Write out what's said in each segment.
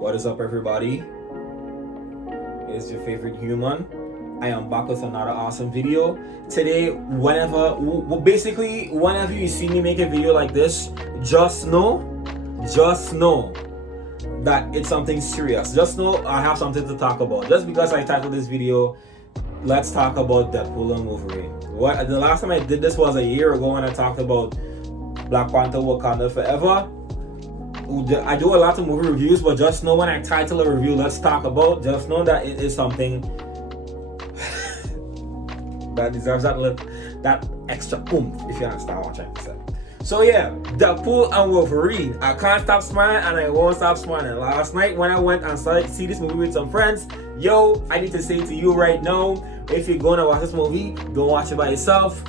What is up, everybody? It's your favorite human. I am back with another awesome video. Today, whenever you see me make a video like this, just know that it's something serious. Just know I have something to talk about. Just because I titled this video, let's talk about Deadpool and Wolverine. The last time I did this was a year ago when I talked about Black Panther Wakanda Forever. I do a lot of movie reviews, but just know when I title a review, let's talk about, just know that it is something that deserves that extra oomph, if you understand what I'm trying to say. So yeah, Deadpool and Wolverine. I can't stop smiling and I won't stop smiling. Last night when I went and saw see this movie with some friends, yo, I need to say to you right now, if you're gonna watch this movie, don't watch it by yourself.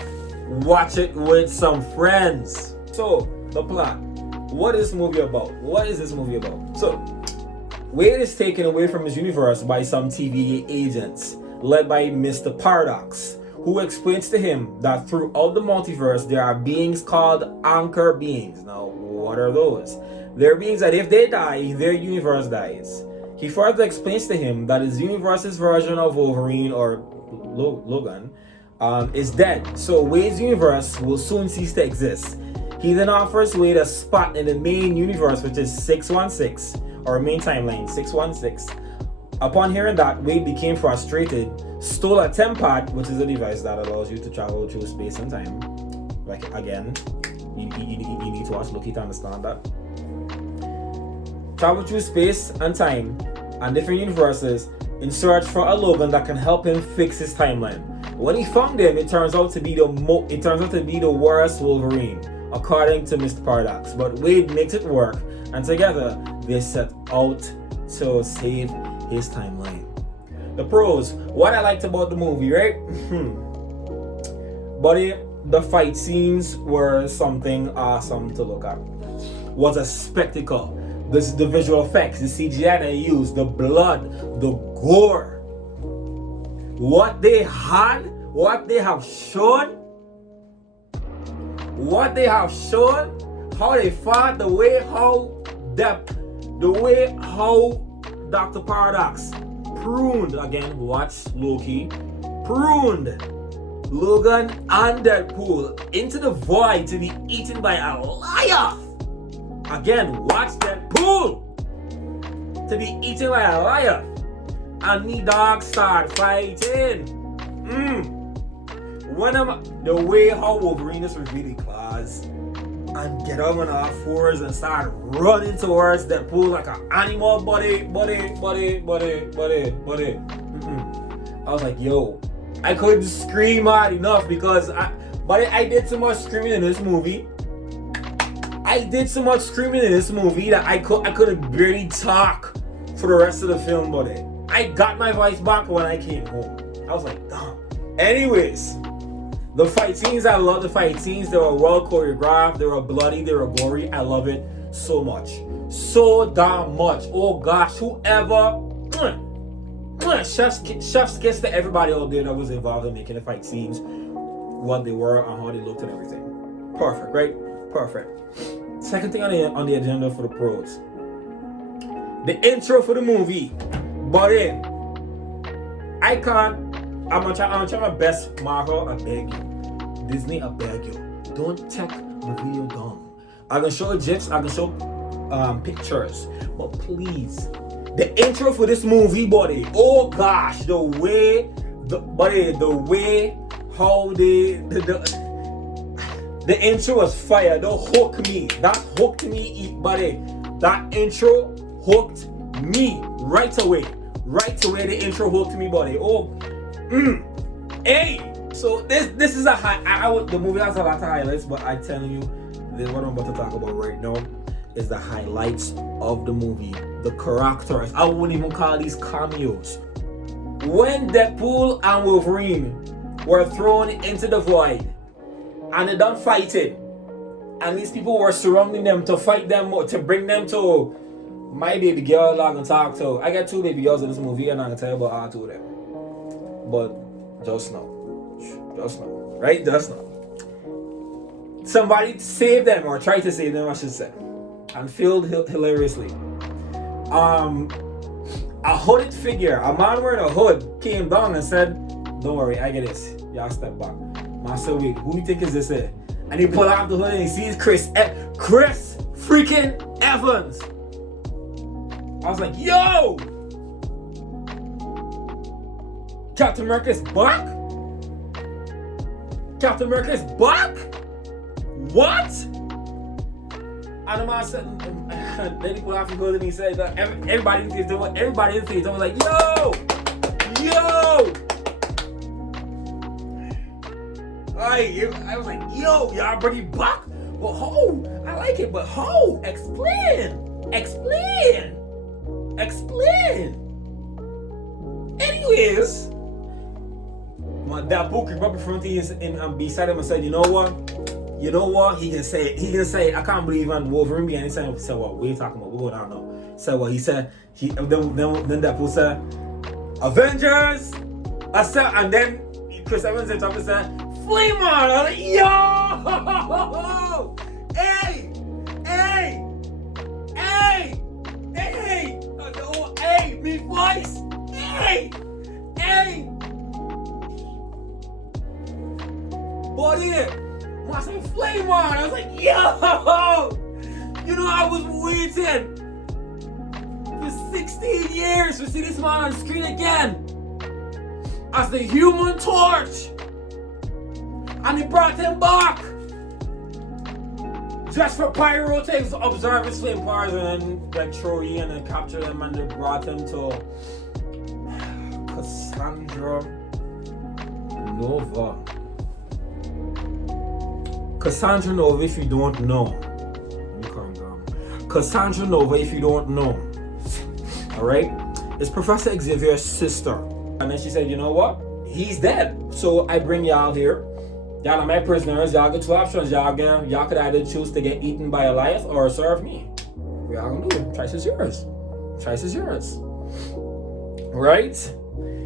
Watch it with some friends. So, the plot. What is this movie about? So, Wade is taken away from his universe by some TVA agents, led by Mr. Paradox, who explains to him that throughout the multiverse, there are beings called anchor beings. Now, what are those? They're beings that if they die, their universe dies. He further explains to him that his universe's version of Wolverine, or Logan, is dead, so Wade's universe will soon cease to exist. He then offers Wade a spot in the main universe, which is 616, or main timeline 616. Upon hearing that, Wade became frustrated, stole a tempad, which is a device that allows you to travel through space and time. Like, again, you need to watch Loki to understand that. Travel through space and time and different universes in search for a Logan that can help him fix his timeline. When he found him, it turns out to be the worst Wolverine, according to Mr. Paradox. But Wade makes it work, and together they set out to save his timeline. The pros. What I liked about the movie, right? Buddy, the fight scenes were something awesome to look at. Was a spectacle. The visual effects, the CGI they used, the blood, the gore. What they have shown, how they fought, the way how Dr. Paradox pruned, again, watch Loki, pruned Logan and Deadpool into the void to be eaten by a lion. Again, watch Deadpool to be eaten by a lion. And me dogs start fighting. The way how Wolverine is revealing claws and get up on all fours and start running towards Deadpool like an animal, buddy. I was like, yo, I couldn't scream hard enough because I did so much screaming in this movie. That I couldn't barely talk for the rest of the film, buddy. I got my voice back when I came home. I was like, damn. Anyways, the fight scenes, I love the fight scenes. They were well choreographed. They were bloody. They were gory. I love it so much. So damn much. Oh gosh, whoever. Chef's kiss to everybody out there that was involved in making the fight scenes. What they were and how they looked and everything. Perfect, right? Perfect. Second thing on the agenda for the pros. The intro for the movie. But I'm gonna try my best, Marco. I beg you. Disney, I beg you. Don't take the video down. I'm gonna show GIFs, I'm gonna show pictures. But please, the intro for this movie, buddy. Oh gosh, the way how the intro was fire. That hooked me. That hooked me, buddy. That intro hooked me right away. The intro hooked me, buddy. Hey. So this is the movie has a lot of highlights, but I'm telling you, this is what I'm about to talk about right now. Is the highlights of the movie, the characters. I wouldn't even call these cameos. When Deadpool and Wolverine were thrown into the void, and they done fighting, and these people were surrounding them to fight them, to bring them to my baby girl I'm gonna talk to. I got 2 baby girls in this movie, and I'm gonna tell you about all 2 of them. But just now, right? Just now. Somebody saved them, or tried to save them, I should say, and failed hilariously. a hooded figure, a man wearing a hood, came down and said, "Don't worry, I get this. Y'all step back." Man said, "Wait, who you think is this here?" And he pulled out the hood and he sees Chris freaking Evans. I was like, "Yo! Captain America's back? Captain America's back? What?" And the man said, then he pulled out the hood and he said that everybody in the theater, was like, "Yo! Yo!" I was like, "Yo, y'all bring it back? But how? I like it, but how? Explain. Anyways, my Deadpool came up in front of him and beside him and said, "You know what? He can say it. I can't believe on Wolverine behind his side." He said, "What are you talking about? We're going down now." Said what he said. Then Deadpool said, "Avengers!" And then Chris Evans and Thomas said, "Flame on!" I was like, "Yo! Hey! Me voice! Hey! Buddy! I said, "Flame on!" I was like, "Yo!" I was waiting for 16 years to see this man on screen again as the Human Torch. And he brought him back just for pyro to observe his flame powers and then throw in and capture them, and they brought him to Cassandra Nova. Cassandra Nova, if you don't know. Let me calm down. Cassandra Nova, if you don't know. Alright? It's Professor Xavier's sister. And then she said, "You know what? He's dead. So I bring y'all here. Y'all are my prisoners. Y'all get two options. Y'all could either choose to get eaten by Elias or serve me. We all gonna do it. Choice is yours. Right?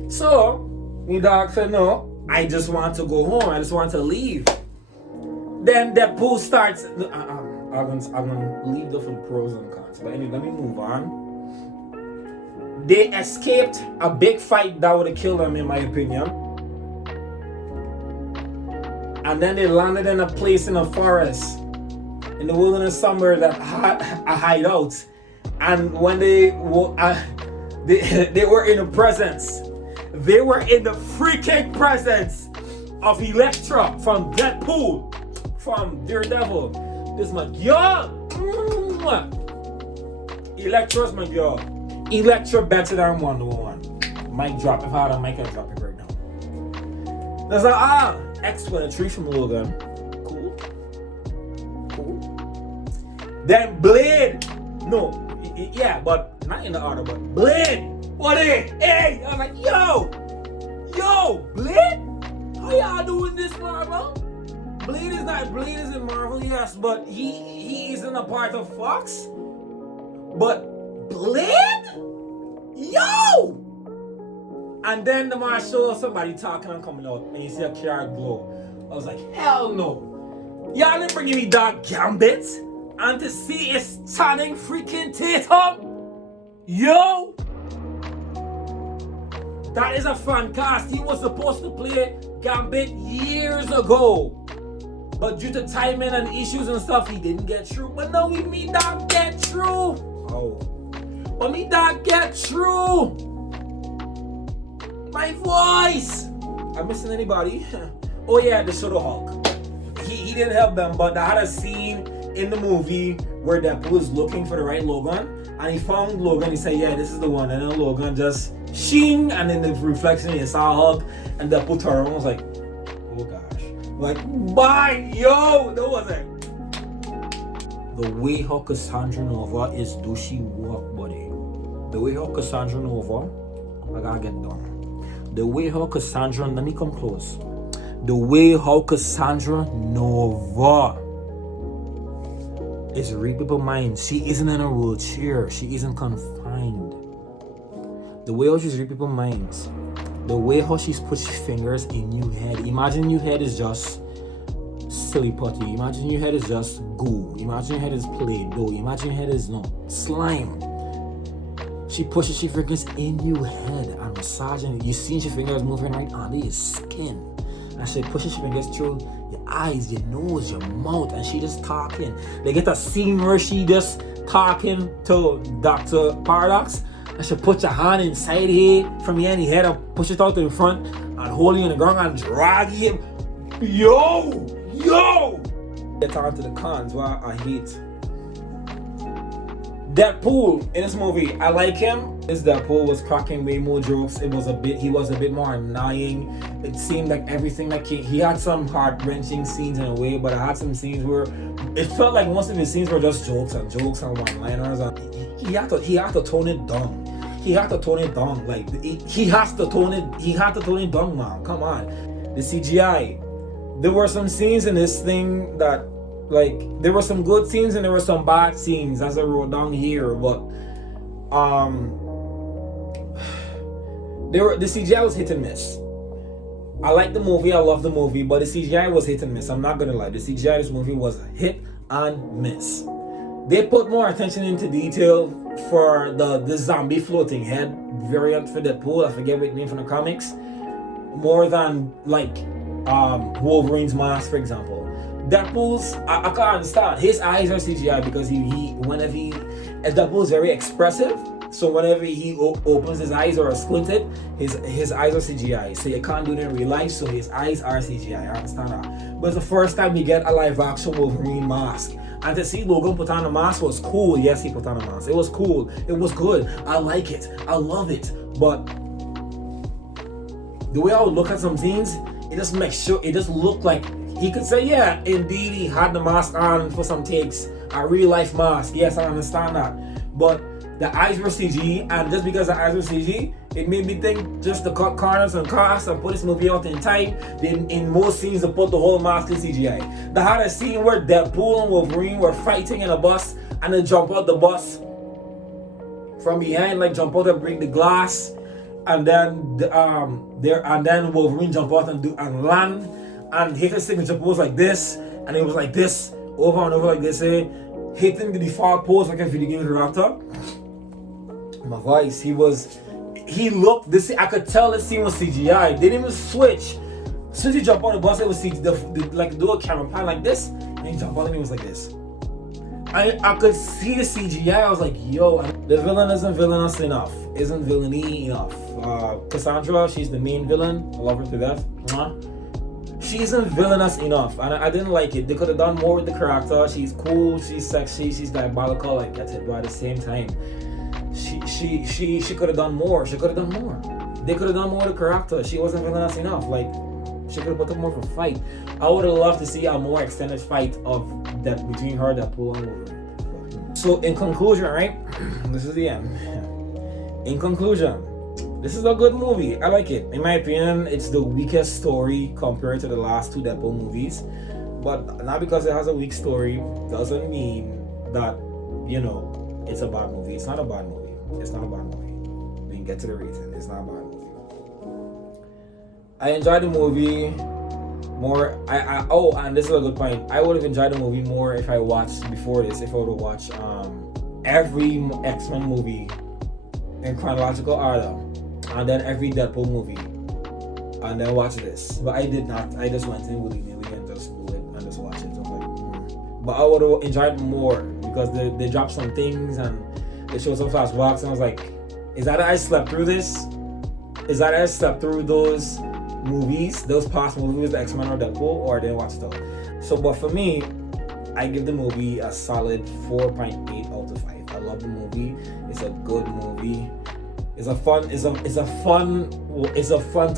So, me dog said, "No, I just want to go home. I just want to leave." Then Deadpool starts. I'm gonna leave the pros and cons. But anyway, let me move on. They escaped a big fight that would have killed them, in my opinion. And then they landed in a place in a forest, in the wilderness somewhere that had a hideout. And when they were in the presence, they were in the freaking presence of Elektra from Deadpool, from Daredevil. This my girl. Elektra's my girl. Elektra better than Wonder Woman. Mic drop. If I had a mic, I'd drop it right now. There's like, X-23 from Logan. Cool. Then Blade. No. Yeah, but not in the order, but Blade. What is? Hey! I was like, yo, Blade? How y'all doing this, Marvel? Blade is in Marvel, yes, but he isn't a part of Fox. But Blade? Yo! And then the man showed somebody talking and coming out, and you see a car glow. I was like, hell no. Y'all didn't bring me Dark Gambit and to see his stunning freaking Tatum. Yo! That is a fan cast. He was supposed to play Gambit years ago. But due to timing and issues and stuff, he didn't get through. But now we meet that get through. But me that get through. My voice. I'm missing anybody? Oh yeah, the Shadow Hulk. He didn't help them, but I had a scene in the movie where Deadpool was looking for the right Logan, and he found Logan. He said, "Yeah, this is the one." And then Logan just shing, and then the reflection he saw Hulk, and Deadpool turned around and was like, "Oh gosh!" Like, bye, yo. That was it. The way how Cassandra Nova is do she walk, buddy? The way how Cassandra Nova, I gotta get done. The way how Cassandra, let me come close. The way how Cassandra Nova is read people's minds. She isn't in a wheelchair. She isn't confined. The way how she's read people's minds. The way how she's put fingers in your head. Imagine your head is just silly putty. Imagine your head is just goo. Imagine your head is Play-Doh. Imagine your head is slime. She pushes her fingers in your head and massaging it. You see her fingers moving right under your skin. And she pushes her fingers through your eyes, your nose, your mouth, and she just talking. They get a scene where she just talking to Dr. Paradox, and she put your hand inside here from your head and push it out in front and hold you on the ground and drag you. Yo! Get on to the cons. Well, I hate Deadpool in this movie. I like him. This Deadpool was cracking way more jokes. He was a bit more annoying. It seemed like everything that he had some heart-wrenching scenes in a way, but I had some scenes where it felt like most of his scenes were just jokes and one-liners, and he had to tone it down. He had to tone it down. Like he had to tone it down, man. Come on. The CGI. There were some scenes in this thing that, like, there were some good scenes and there were some bad scenes, as I wrote down here, but the CGI was hit and miss. I like the movie, I love the movie, but the CGI was hit and miss. I'm not gonna lie, the CGI of this movie was hit and miss. They put more attention into detail for the zombie floating head variant for Deadpool. I forget what name from the comics. More than like Wolverine's mask, for example. Deadpool's, I can't understand. His eyes are CGI because Deadpool is very expressive. So whenever he opens his eyes or squinted, his eyes are CGI. So you can't do that in real life. So his eyes are CGI. I understand that. But it's the first time we get a live action Wolverine mask. And to see Logan put on a mask was cool. Yes, he put on a mask. It was cool. It was good. I like it. I love it. But the way I would look at some scenes, it just looked like he could say, yeah, indeed he had the mask on for some takes, a real life mask. Yes, I understand that. But the eyes were CG, and just because the eyes were CG, it made me think just to cut corners and costs and put this movie out in time. Then in most scenes to put the whole mask in CGI. They had a scene where Deadpool and Wolverine were fighting in a bus, and they jump out the bus from behind, like jump out and break the glass. And then Wolverine jump out and land and hit his signature pose like this, and it was like this over and over like this, hitting the default pose like a video game character. My voice, I could tell this scene was CGI. They didn't even switch. As soon as he jumped on the bus, it was CGI. Like do a camera pan like this, and he jumped on and it was like this. I could see the CGI. I was like, yo, the villain isn't villainous enough. Isn't villainy enough. Cassandra, she's the main villain. I love her to death. She isn't villainous enough, and I didn't like it. They could have done more with the character. She's cool, she's sexy, she's diabolical, like that's it. But at the same time, she could have done more. She could have done more. They could have done more with the character. She wasn't villainous enough. Like she could have put up more of a fight. I would have loved to see a more extended fight of that between her, Deadpool, and Wolverine. So in conclusion, right? This is the end. In conclusion, this is a good movie. I like it. In my opinion, it's the weakest story compared to the last two Deadpool movies. But not because it has a weak story doesn't mean that, it's a bad movie. It's not a bad movie. It's not a bad movie. We can get to the reason. It's not a bad movie. I enjoyed the movie more. And this is a good point. I would have enjoyed the movie more if I watched before this. If I would have watched every X-Men movie in chronological order, and then every Deadpool movie, and then watch this. But I did not. I just went in willy-nilly and just do it and just watch it. So I was like, But I would have enjoyed it more because they dropped some things and they showed some flashbacks, and I was like, is that I slept through this? Is that I slept through those movies, those past movies, the X-Men or Deadpool, or I didn't watch it all? So, but for me, I give the movie a solid 4.8 out of 5. I love the movie. It's a good movie. It's a fun to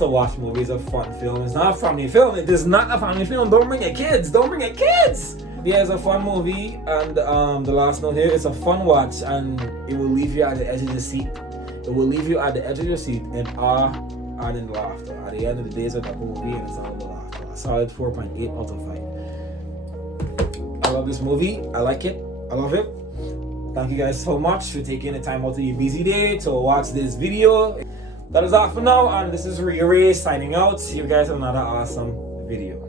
watch movie. It's a fun film. It's not a family film. It is not a family film. Don't bring your kids. Don't bring your kids. Yeah, it's a fun movie, and the last note here, it's a fun watch, and it will leave you at the edge of the seat. It will leave you at the edge of your seat in awe and in laughter. At the end of the day, it's a double movie, and it's all about laughter. A solid 4.8 out of 5. I love this movie. I like it. I love it. Thank you guys so much for taking the time out of your busy day to watch this video. That is all for now, and this is Ray signing out. See you guys in another awesome video.